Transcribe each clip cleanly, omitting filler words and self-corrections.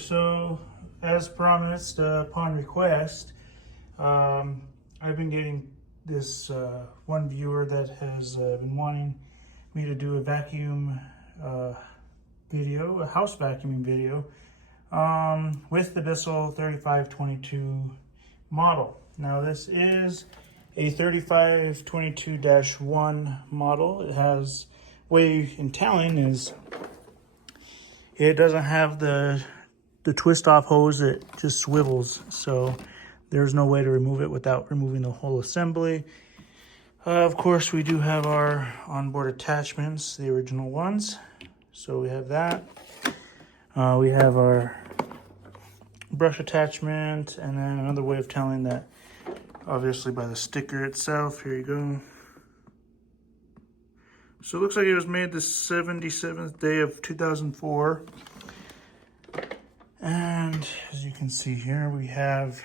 so as promised, upon request, I've been getting this one viewer that has been wanting me to do a vacuum video, a house vacuuming video, with the Bissell 3522 model. Now this is a 3522-1 model. It has, way in telling is, it doesn't have the twist off hose, it just swivels. So there's no way to remove it without removing the whole assembly. Of course, we do have our onboard attachments, the original ones. So we have that. We have our brush attachment, and then another way of telling that, obviously by the sticker itself. Here you go. So it looks like it was made the 77th day of 2004. And as you can see here, we have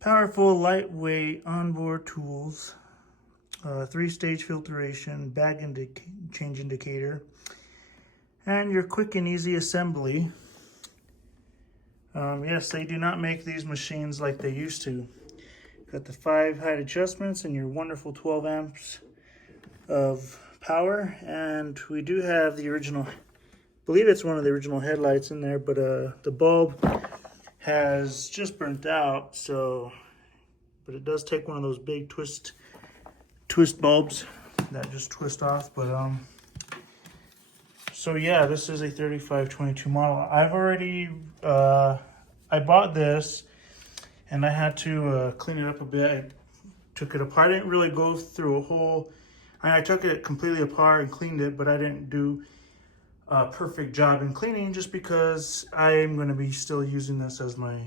powerful, lightweight onboard tools, 3-stage filtration, bag change indicator, and your quick and easy assembly. Yes, they do not make these machines like they used to. Got the 5 height adjustments and your wonderful 12 amps of power. And we do have the original, I believe it's one of the original headlights in there, but the bulb has just burnt out. So, but it does take one of those big twist bulbs that just twist off. But so yeah, this is a 3522 model. I've already I bought this, and I had to clean it up a bit. I took it apart. I didn't really go through a whole, I took it completely apart and cleaned it, but I didn't do a perfect job in cleaning just because I'm going to be still using this as my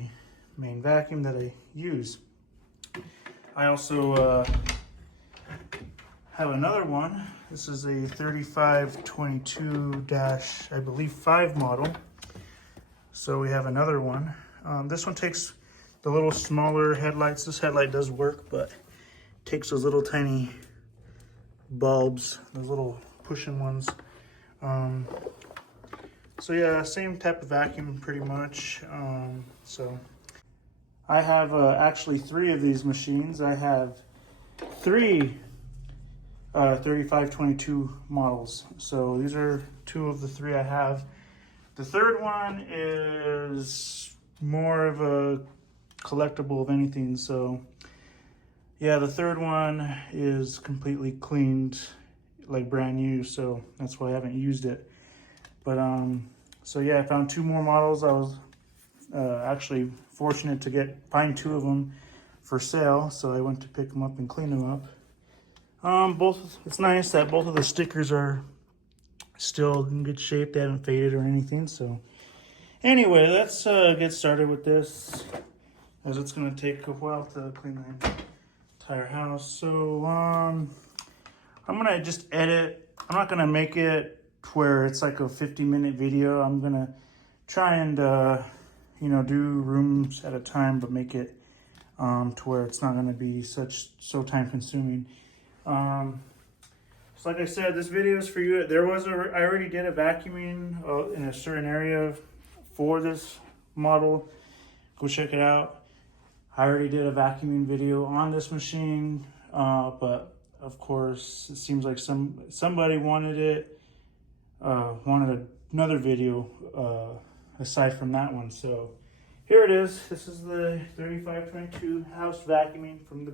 main vacuum that I use. I also have another one. This is a 3522- I believe 5 model. So we have another one. This one takes the little smaller headlights. This headlight does work, but takes those little tiny bulbs, those little pushing ones. So yeah, same type of vacuum pretty much. So I have actually 3 of these machines. I have 3 3522 models. So these are 2 of the 3 I have. The third one is more of a collectible of anything. So yeah, the third one is completely cleaned, like brand new. So that's why I haven't used it. But so yeah, I found 2 more models. I was actually fortunate to find 2 of them for sale. So I went to pick them up and clean them up. It's nice that both of the stickers are still in good shape. They haven't faded or anything. So anyway, let's get started with this, as it's going to take a while to clean the entire house. So I'm going to just edit. I'm not going to make it where it's like a 50-minute video. I'm going to try and you know, do rooms at a time, but make it to where it's not going to be so time consuming. So like I said, this video is for you. I already did a vacuuming in a certain area for this model. Go check it out. I already did a vacuuming video on this machine, but of course it seems like somebody wanted another video aside from that one. So here it is. This is the 3522 house vacuuming from the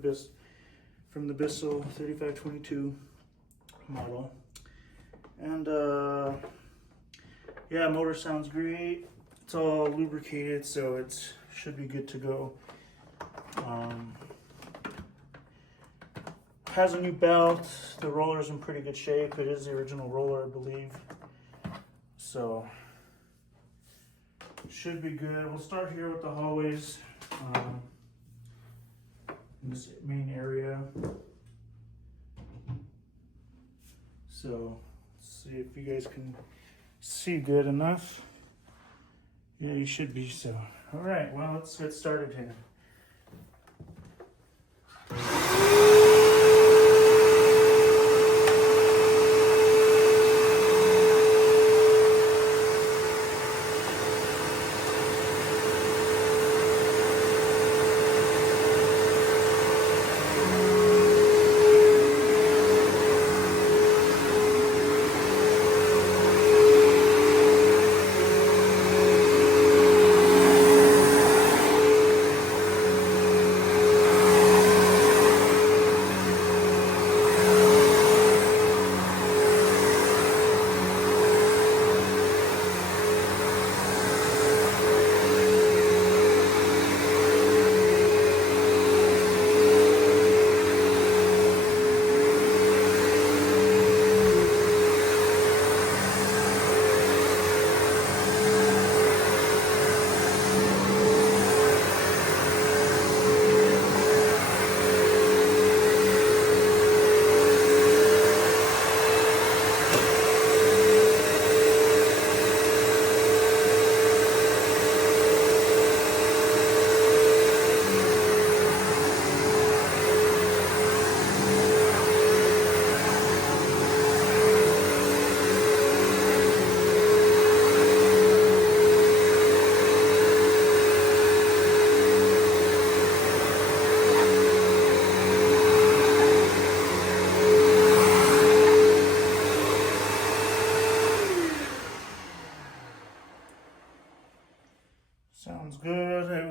Bissell 3522 model. And yeah, motor sounds great. It's all lubricated, so it should be good to go. Has a new belt. The roller's in pretty good shape. It is the original roller, I believe. So should be good. We'll start here with the hallways. In this main area. So let's see if you guys can see good enough. Yeah, you should be. So all right, well, let's get started here.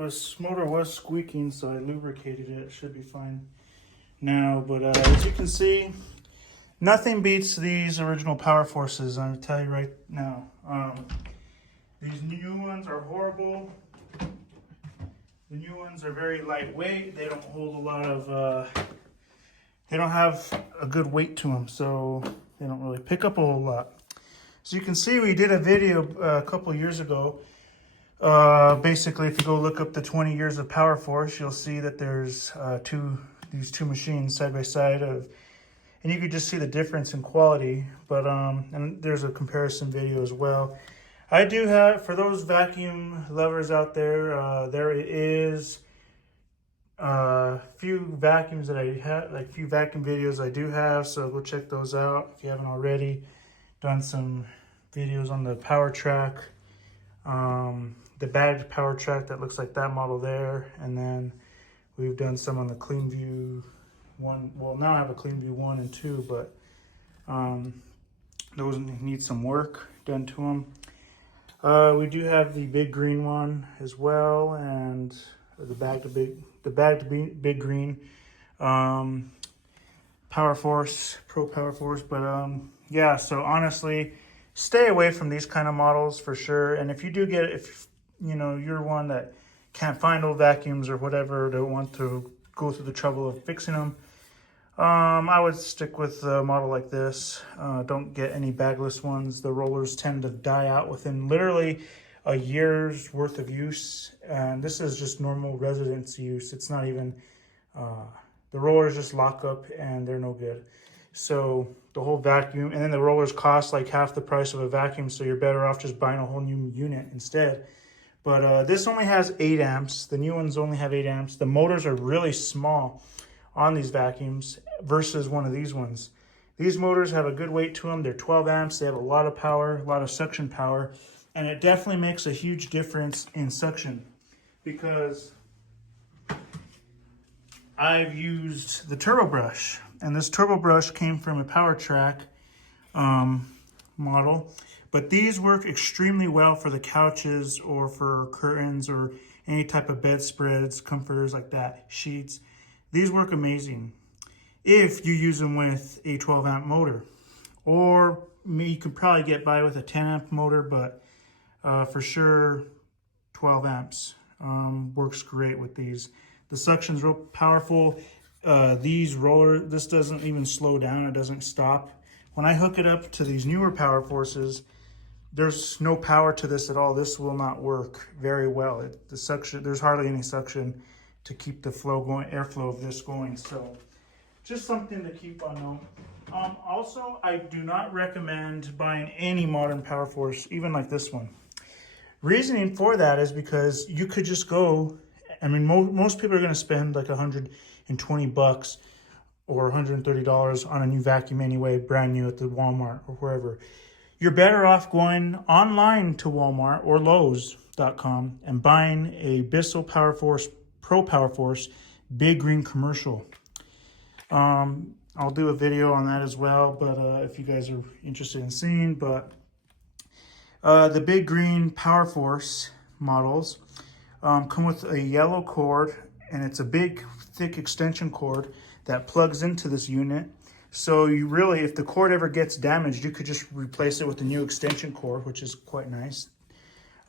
this motor was squeaking, so I lubricated it. It should be fine now. But as you can see, nothing beats these original PowerForces. I'm gonna tell you right now. These new ones are horrible. The new ones are very lightweight. They don't hold a lot of. They don't have a good weight to them, so they don't really pick up a whole lot. So you can see we did a video a couple years ago. Basically, if you go look up the 20 years of PowerForce, you'll see that there's these two machines side by side and you could just see the difference in quality. But and there's a comparison video as well. I do have, for those vacuum lovers out there, there is few vacuums that I have, like few vacuum videos I do have, so go check those out if you haven't already. Done some videos on the Power Track, the bagged Power Track that looks like that model there, and then we've done some on the CleanView 1. Well, now I have a CleanView 1 and 2, but those need some work done to them. We do have the big green one as well, and the bagged big green PowerForce, Pro PowerForce. But yeah, so honestly, stay away from these kind of models for sure. And if you do get, if you know you're one that can't find old vacuums or whatever, don't want to go through the trouble of fixing them, I would stick with a model like this. Don't get any bagless ones. The rollers tend to die out within literally a year's worth of use, and this is just normal residence use. It's not even, the rollers just lock up and they're no good. So the whole vacuum, and then the rollers cost like half the price of a vacuum, so you're better off just buying a whole new unit instead. But this only has 8 amps. The new ones only have 8 amps. The motors are really small on these vacuums versus one of these ones. These motors have a good weight to them. They're 12 amps. They have a lot of power, a lot of suction power, and it definitely makes a huge difference in suction, because I've used the turbo brush, and this turbo brush came from a Power Track model, but these work extremely well for the couches or for curtains or any type of bedspreads, comforters like that, sheets. These work amazing if you use them with a 12 amp motor, or you could probably get by with a 10 amp motor, but for sure 12 amps works great with these. The suction's real powerful. These rollers, this doesn't even slow down, it doesn't stop. When I hook it up to these newer PowerForces, there's no power to this at all. This will not work very well. The suction, there's hardly any suction to keep the flow going, airflow of this going. So just something to keep on note. Also, I do not recommend buying any modern PowerForce, even like this one. Reasoning for that is because you could just go, I mean, most people are going to spend like $120 or $130 on a new vacuum anyway, brand new at the Walmart or wherever. You're better off going online to Walmart or Lowe's.com and buying a Bissell PowerForce Pro PowerForce big green commercial. I'll do a video on that as well, but if you guys are interested in seeing. But the big green PowerForce models come with a yellow cord, and it's a big thick extension cord that plugs into this unit. So you really, if the cord ever gets damaged, you could just replace it with a new extension cord, which is quite nice.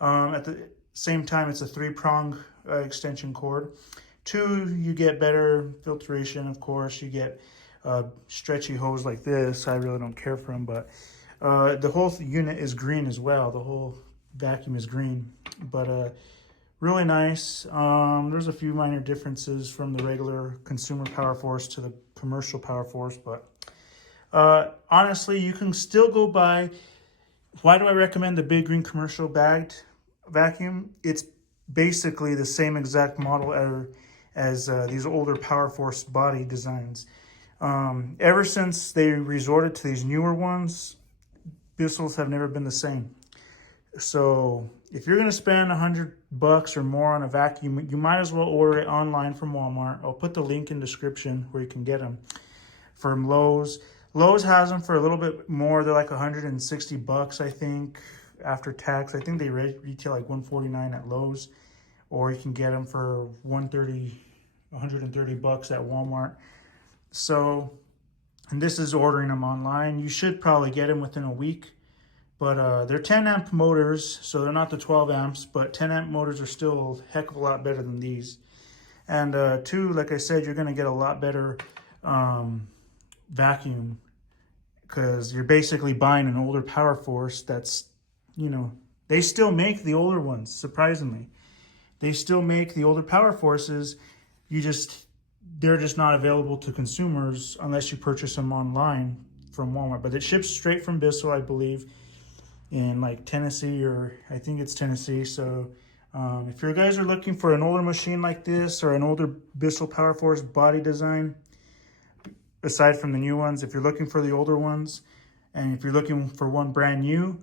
At the same time, it's a 3-prong extension cord. 2, you get better filtration, of course. You get stretchy hose like this. I really don't care for them, but the whole unit is green as well. The whole vacuum is green, but really nice. There's a few minor differences from the regular consumer PowerForce to the commercial PowerForce, but honestly, you can still go buy. Why do I recommend the big green commercial bagged vacuum? It's basically the same exact model as these older PowerForce body designs. Ever since they resorted to these newer ones, Bissells have never been the same. So if you're going to spend $100 or more on a vacuum, you might as well order it online from Walmart. I'll put the link in the description where you can get them. From Lowe's. Lowe's has them for a little bit more. They're like $160, I think, after tax. I think they retail like $149 at Lowe's. or you can get them for 130 bucks at Walmart. So, and this is ordering them online. You should probably get them within a week. But they're 10 amp motors, so they're not the 12 amps, but 10 amp motors are still a heck of a lot better than these. And two, like I said, you're gonna get a lot better vacuum, because you're basically buying an older PowerForce that's, you know, they still make the older ones, surprisingly. They still make the older PowerForces, they're just not available to consumers unless you purchase them online from Walmart. But it ships straight from Bissell, I believe, in like Tennessee, or I think it's Tennessee. So if you guys are looking for an older machine like this, or an older Bissell PowerForce body design, aside from the new ones, if you're looking for the older ones, and if you're looking for one brand new,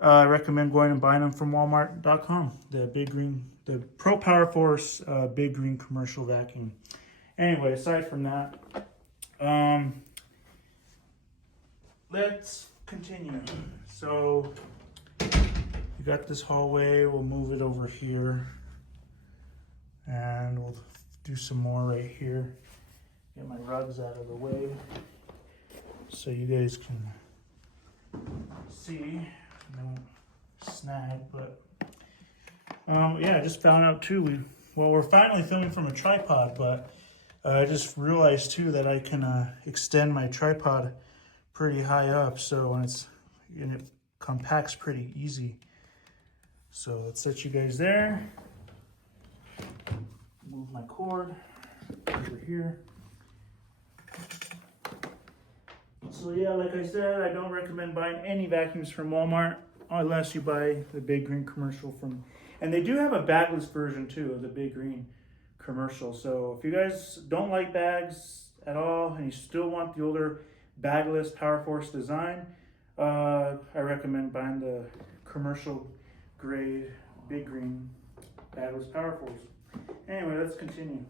I recommend going and buying them from Walmart.com. The Pro PowerForce Big Green Commercial Vacuum. Anyway, aside from that, let's continue. So you got this hallway, we'll move it over here, and we'll do some more right here. Get my rugs out of the way so you guys can see. Don't snag, but yeah, I just found out too, we're finally filming from a tripod, but I just realized too that I can extend my tripod pretty high up, so when it compacts pretty easy. So let's set you guys there. Move my cord over here. So yeah, like I said, I don't recommend buying any vacuums from Walmart unless you buy the Big Green Commercial from, and they do have a bagless version too of the Big Green Commercial. So if you guys don't like bags at all and you still want the older bagless PowerForce design, I recommend buying the commercial grade Big Green bagless PowerForce. Anyway, let's continue.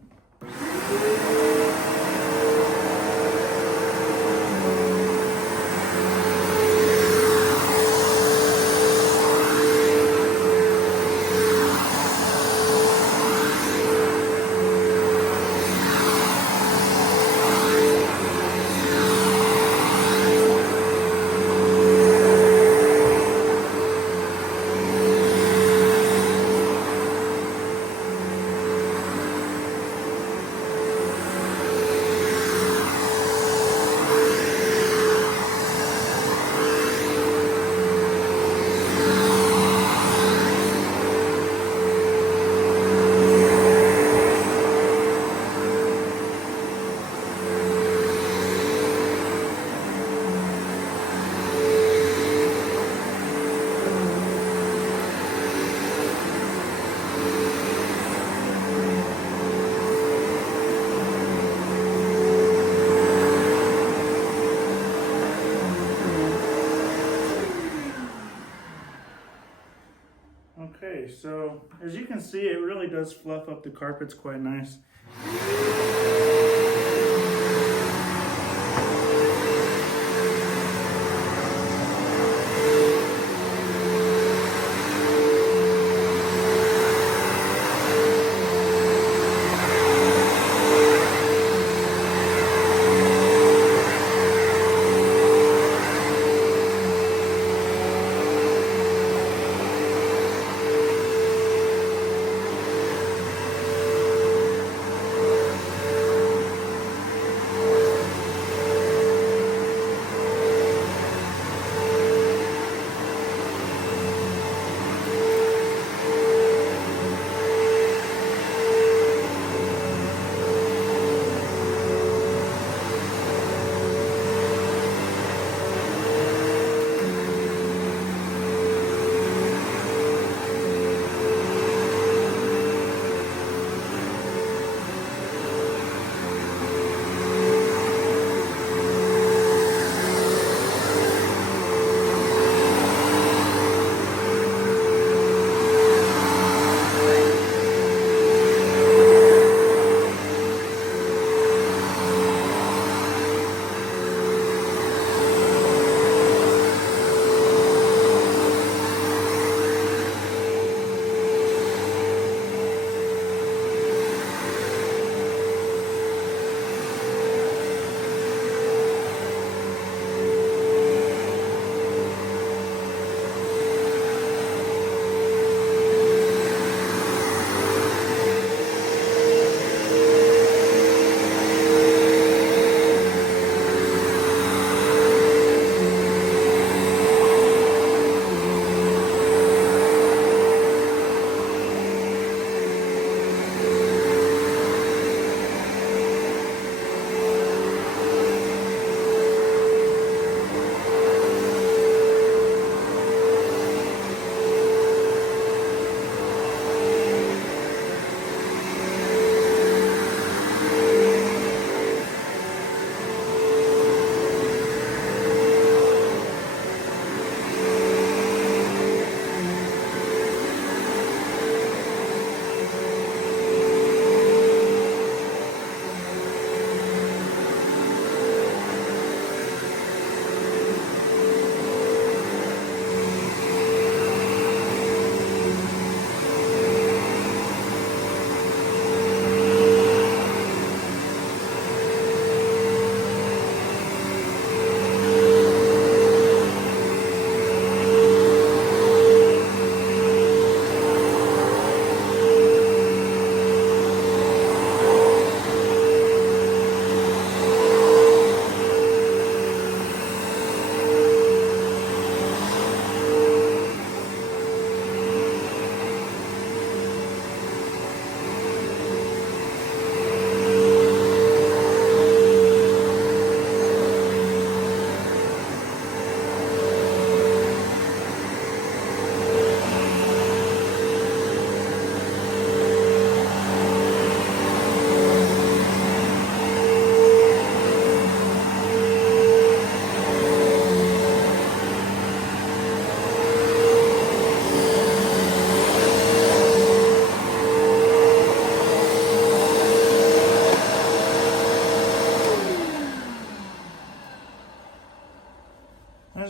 Okay, so as you can see, it really does fluff up the carpets quite nice.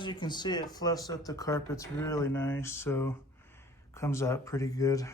as you can see, it fluffs up the carpets really nice, so comes out pretty good.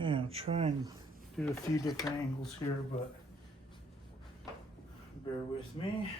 Okay, I'll try and do a few different angles here, but bear with me.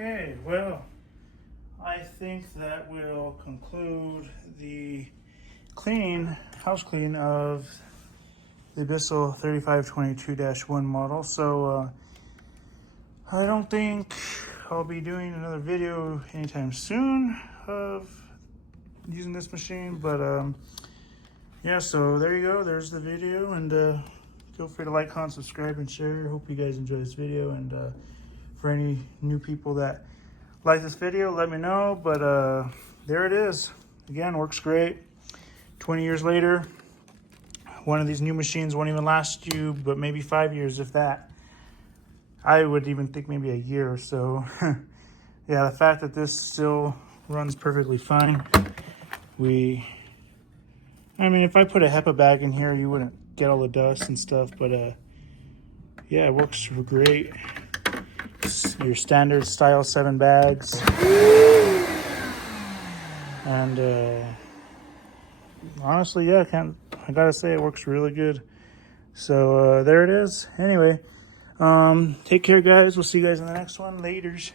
Okay, well, I think that will conclude the house clean of the Bissell 3522-1 model. So I don't think I'll be doing another video anytime soon of using this machine, but yeah, so there you go. There's the video, and feel free to like, comment, subscribe, and share. Hope you guys enjoy this video, and for any new people that like this video, let me know. But there it is. Again, works great. 20 years later, one of these new machines won't even last you but maybe 5 years, if that. I would even think maybe a year or so. Yeah, the fact that this still runs perfectly fine. I mean, if I put a HEPA bag in here, you wouldn't get all the dust and stuff, but yeah, it works great. It's your standard style 7 bags. And honestly, yeah, I gotta say it works really good. So there it is. Anyway, take care, guys. We'll see you guys in the next one. Laters.